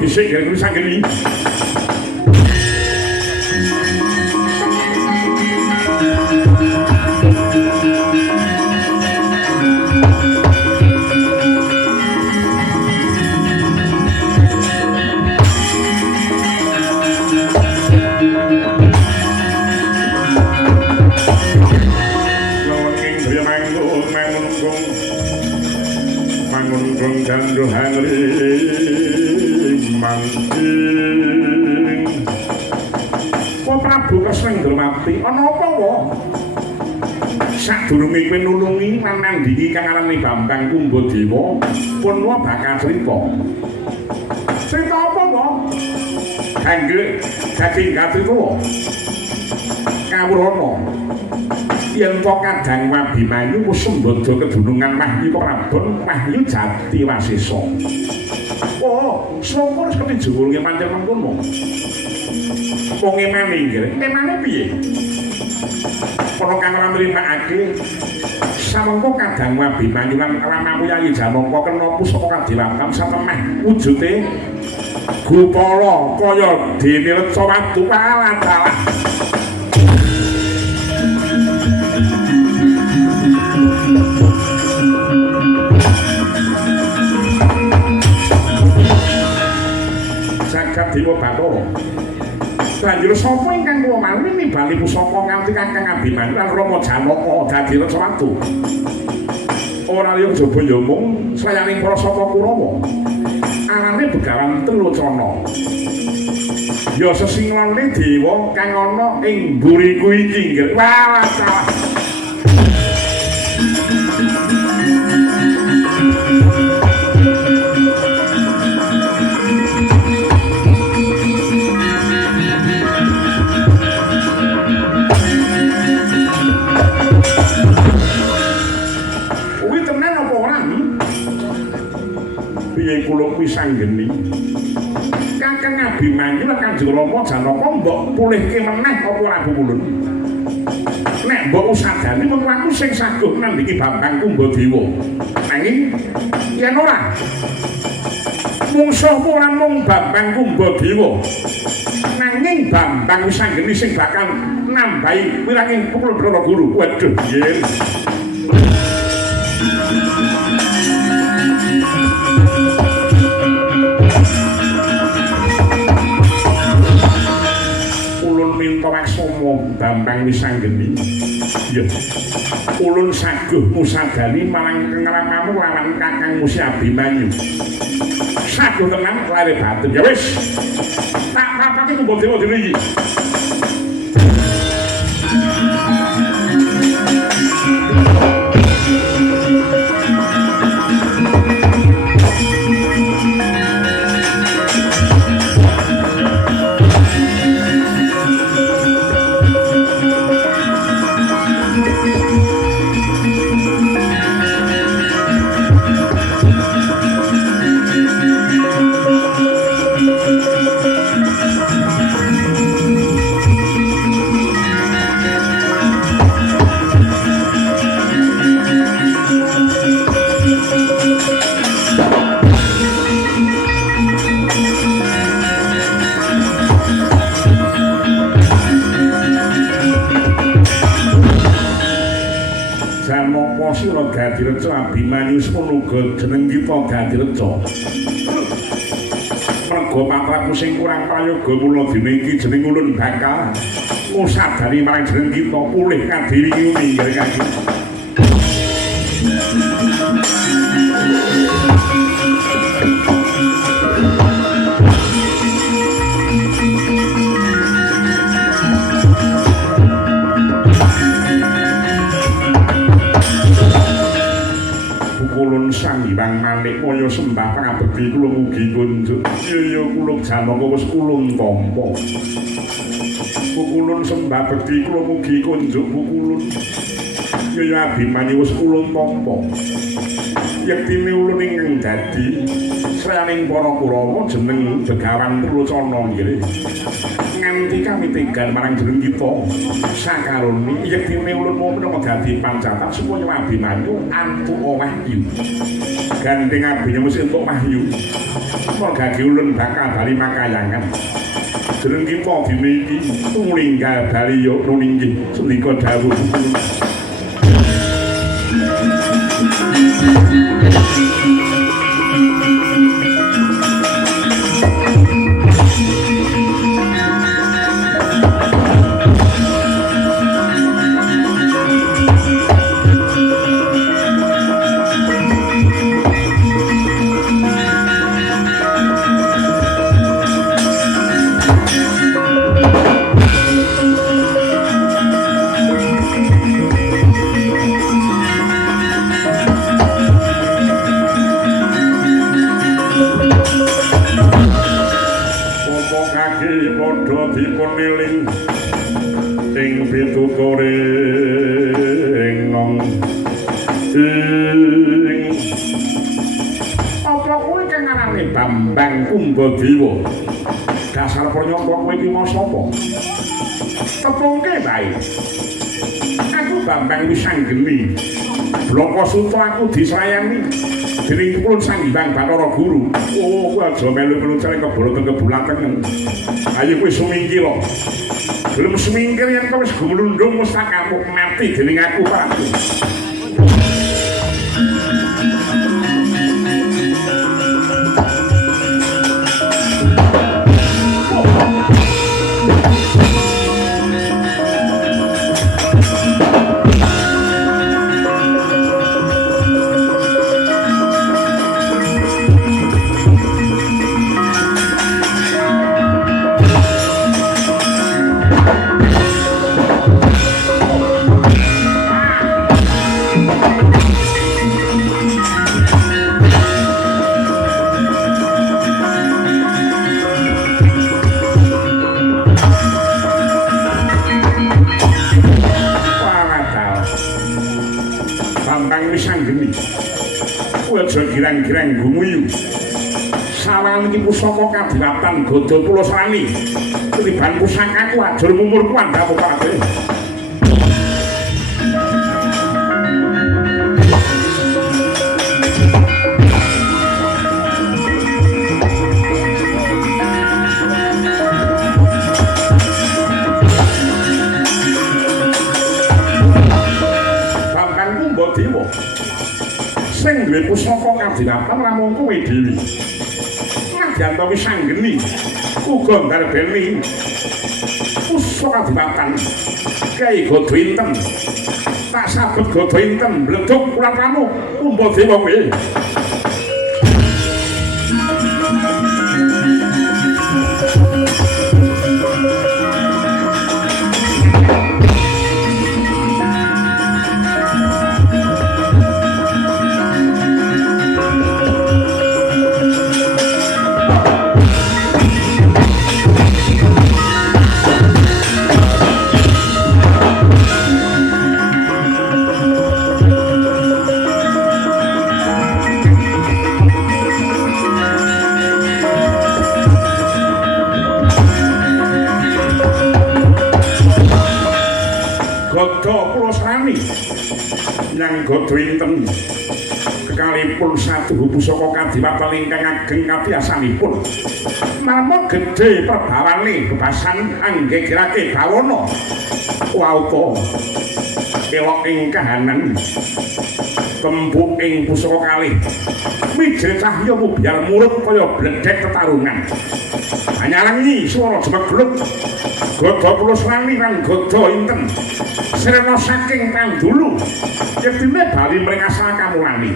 dhisik gara-gara sanggeni. Kandung hangring mangking kok Prabu Keseng Dramati ana apa kok sadurunge kowe nulungi manang diki kang arane Bambang Kumbadewa pun wa bakal crita crita apa kok kangge dadi gatrita kawurana yen to kadang Wabimanyu wis sembada kedunungan Mahyu Prabon Mahyu Jati Wasesa. Oh, sapa wis kepinjulke pancen mengkono. Wong emane nggih, emane piye? Para kang ora nrimakake samengko kadang Wabimanyu lan Ramamu Yayi Janaka kena pusaka kadilakan satemeh wujude Gupala kaya dene reca watu paladalah. Jagat Dewa Bathara. Banjur sapa ingkang kula mawi nibali pusaka nganti Kakang Abimanyu lan Rama Janaka dadi Recawatu. Ora liya jaba ya mung sayaning para sapa Kurawa. Anane Begawan Trilocana. Ya sesingone dewa kang ana ing mburiku iki nggih. Wah, salah. Kula kuwi sanggeni Kakang Abimanyu lan Kanjeng Rama Janaka mbok pulihke meneh apa Prabu Kulun nek mbok usadani mung aku sing saguh nandingi Bambang Kumbadewa nanging yen ora mungsuhmu ora mung Bambang Kumbadewa nanging Bambang sanggeni sing bakal nambahi wiranging Pukul Bronogoro. Waduh yen Bambang Wisanggeni. Ya. Ulun saguh musadani marang Ramamu lawan Kakangmu Si Abimanyu. Saguh tenan lare batin. Ya wis. Tak papake Kumbadewa dene iki. Gadireca Abimanyu semono jeneng kita Gadireca. Merga patraku sing kurang prayoga mula dene iki jeneng ulun bakal ngusadani marang jeneng kita pulih kadiri ngene nggih Kakang. Sang Hyang Manik kaya sembah pangabekti kula mugi kunjuk. Ya kula Janaka wis kulun tampa. Kulun sembah bekti kula mugi kunjuk kulun. Ya Abimanyu wis kulun tampa. Yektine ulun ingkang dadi sayaning para Kurawa jeneng Begawan Trilocana nggih. Nganti kami tegan marang jeneng kita sakarone yektine ulun mau menawa dadi pancatan supaya Abimanyu antuk wahyu. gandeng abunya mesti untuk Wahyu Morgagi ulun bakal bali makayangan jeneng kita dini iki tulinggal bali yo nuninggi sendika dawuh dipuniling ing pituturing ngong apa kuwi kang arane Bambang Kumbadewa dasar pranyata kowe iki mau sapa tepungke bae aku Bambang Wisanggeni Bloko Suto aku disayangi dening pun Sang Hyang Bathara Guru oh kuwi aja melu-melu cari kebulaten ayo kowe sumingkir belum semingkir yang kau wis gumlundung mesti kapuk mati dening aku Prabu girang-girang gumuyu sawangan iki pusaka kadilatan Gada Pulo Srani ketiban pusakaku ajur mumurku andhap kabeh Bambang Kumbadewa sing duwe pusaka kadilatan namung kowe dhewe. Nadyanto Wisanggeni uga ndarbeni pusaka kadilatan Kyai Gadawinten. Tak sabet Gadawinten bledug kulat ranu Kumbadewa kowe. Nyang Gadawinten kekalipun satu pusaka kadipatan ingkang ageng kabiasanipun namung gedhe perbawane bebasan anggegerake bawana wauta elok ing kahanan tembuk ing pusaka kalih mijil cahya mubyar murut kaya bledhek tetarungan anyalangi swara jemegluk Gada Pulo Srani lan Gadawinten srena saking pandulu yektine bali mring asal kamulani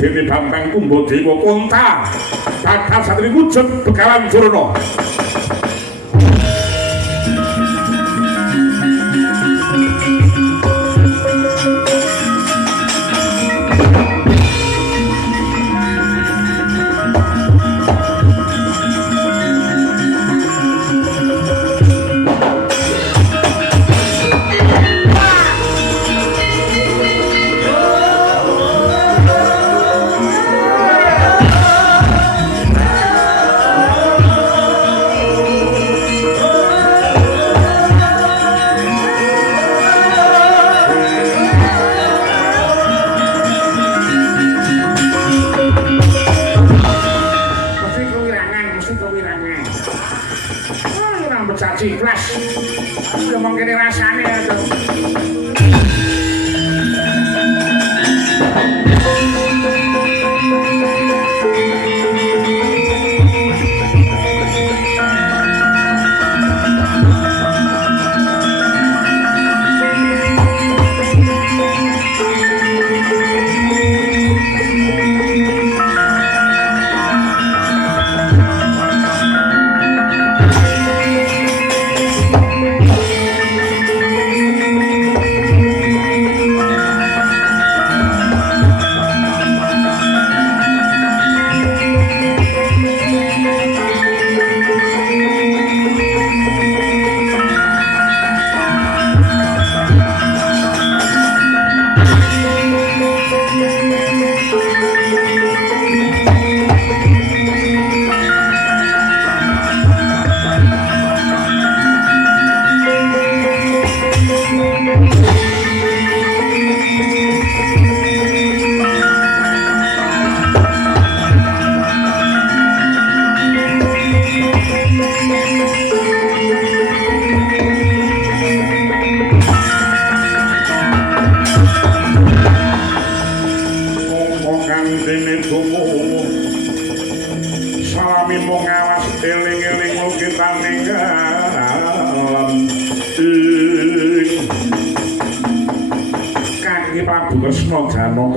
dene Bambang Kumbadewa konta bakal satri wujud Begawan Durna Rambut caci kelas. Udah mau kene rasane ya.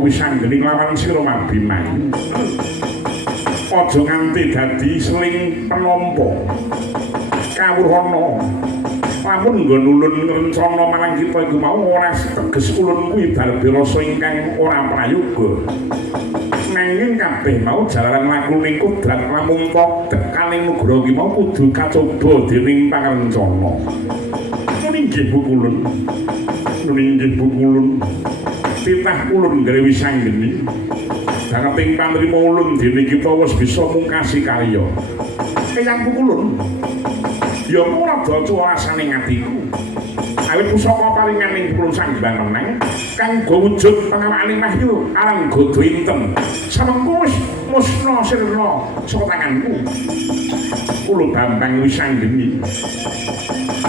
Wisanggening lawan sira Mabiman. Aja nganti dadi seling penompo. Kawruhana. Lamun nggon ulun rencana marang kita iku mau ora teges ulun kuwi darbe rasa ingkang ora prayoga. Nanging kabeh mau jalaran lakuning kudrat lamun tekaning nugra iki mau kudu kacoba dening pangarencana. Nuninggih bukulun. Nuninggih bukulun. Titah ulun gawe wisanggeni dakating panrima ulun dene kita wis bisa mungkasi karya eyang ulun ya ora daca rasane ngatiku awit pusaka paringaning kula sanggan meneng kanggo wujud pangawakane mahyu aran godho intem samengko wis musna sirna saka tanganku kula Bambang wisanggeni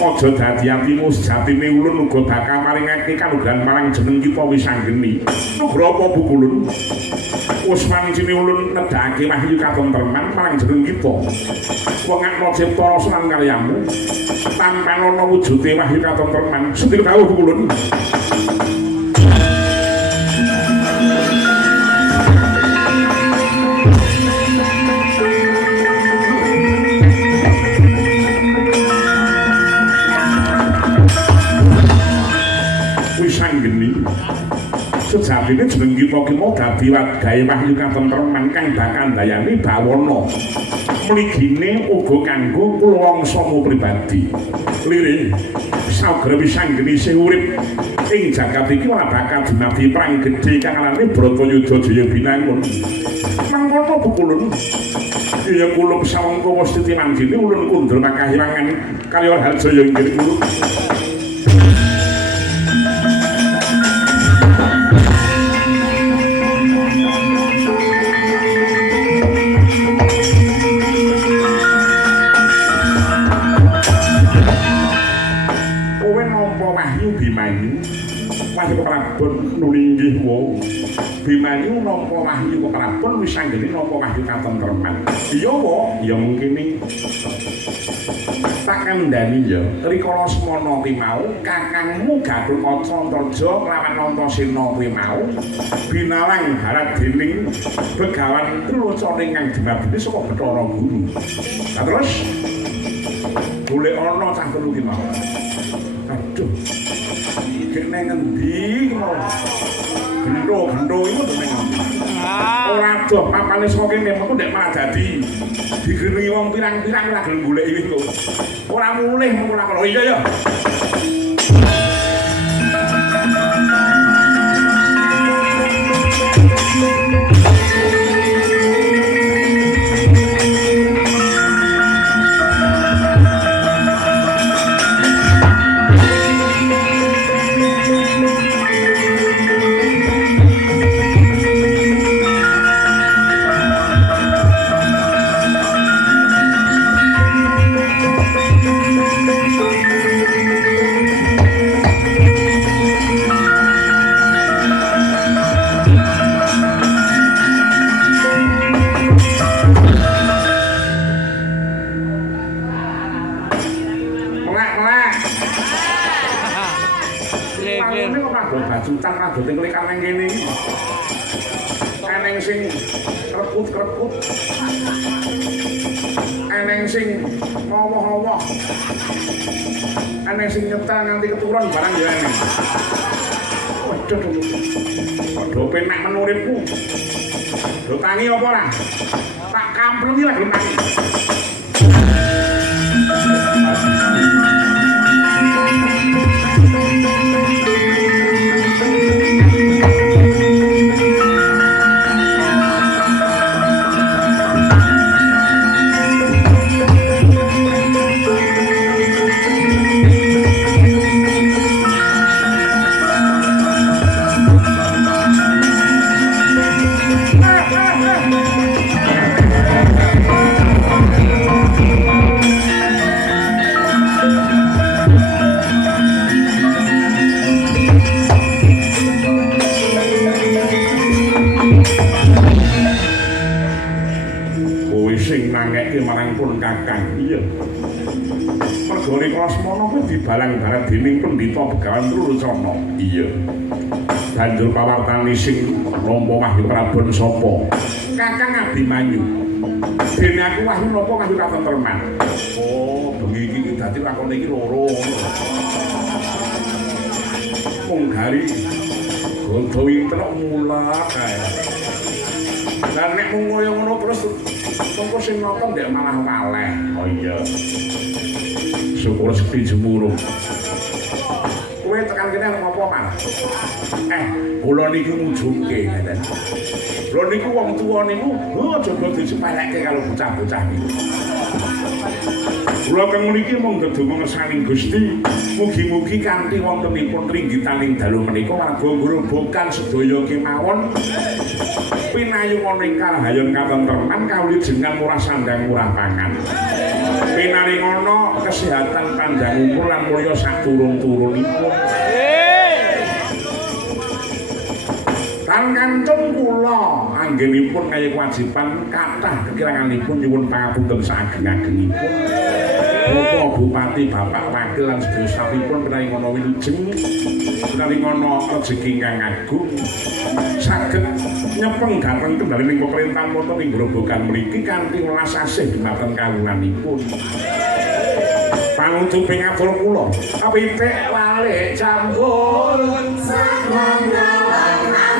aja dadi atimu sejatine ulun uga bakal maringake kanugrahan marang jeneng kita wisanggeni. Nugra apa bukulun? Wis pancine ulun nedhake wahyu katentreman marang jeneng kita. Wengakna cipta rasa lan karyamu tanpa ana wujude wahyu katentreman. Sedhir dawuh bukulun. Sejatine jeneng kita ki mau dadi gawe wahyu katentreman kang bakal ndayani bawana. Mligine uga kanggo kulawangsamu pribadi. Liring saugra wisanggeni sing urip ing jagat iki ora bakal dumadi perang gedhe kang arane Bratayuda Jaya binangun. Mangkono bukulun. Ya kula sawengko wis ditinanggini ulun kundel makahiwangan kalya Harjaya inggih kula. Wahyu Prabon nulinggih wo Bimanyu nampa wahyu Prabon wisanggeni nampa wahyu katentreman. Iya wo, ya mungkin tak kandhani ya rikala semana kuwi mau kakangmu Gatotkaca Antaja lawan Antasena kuwi mau binalang harat dening Begawan Trulocana ingkang dumadi saka Bathara Guru. Nah terus golek ana cah telu ki mau. Aduh. Kene ngendi mau? Gendho iku to ning. Ora doh papane saka kene metu ndek malah dadi digerengi wong pirang-pirang ora gelem golek iki kok. Ora mulih mung ora kok. Iya ya. rada bacutan rada tingklikan nang kene iki. Eneng sing krekut-krekut. Eneng sing ngowoh-ngowoh. Eneng sing nyetel nganti keturun barang ya eneng. Waduh. Padha penak menuripku. Lho tangi apa ora? Tak kamplungi lah gelem tangi. Kakang iya mergo rikala semana kuwi dibalang-balang dening pendhita Begawan Trulucana iya banjur pawartane sing nampa Wahyu Prabon sapa Kakang Abimanyu dene aku Wahyu napa Wahyu katentreman oh bengi iki dadi lakone iki loro mung gari gondo iki telok mulak kae lan nek mung ngono terus tunggu sing nonton ndek malah waleh. Oh iya. Syukur sepi jemurung. Kowe tekan kene ngopo malah? Kula niki mujungke ngeten. Lho niku wong tuwa niku aja disepelekke karo bocah-bocah niku. Kula kang mriki mung ndedonga ngersani Gusti, mugi-mugi kanthi wontenipun ringgitaning dalu menika warga grobogan sedaya kemawon pinayungan ing kalahayan katentreman kawijengan murah sandang murah pangan. Pinaringana kesehatan pandang umur lan mulya saturun-turunipun. Kan kantun kula anggenipun kaya kewajiban kathah kekiranganipun nyuwun pangapunten saageng-agengipun. Bapak Bupati, Bapak Wakil lan sedaya stafipun pinaringana wilujeng, pinaringana rejeki ingkang agung saged nyepeng dhateng kendali ning pemerintahan wonten ing grobogan mriki kanthi welas asih dhumateng kawulanipun. Pangunjuping atur kula, pitik walik campur Sakmana lan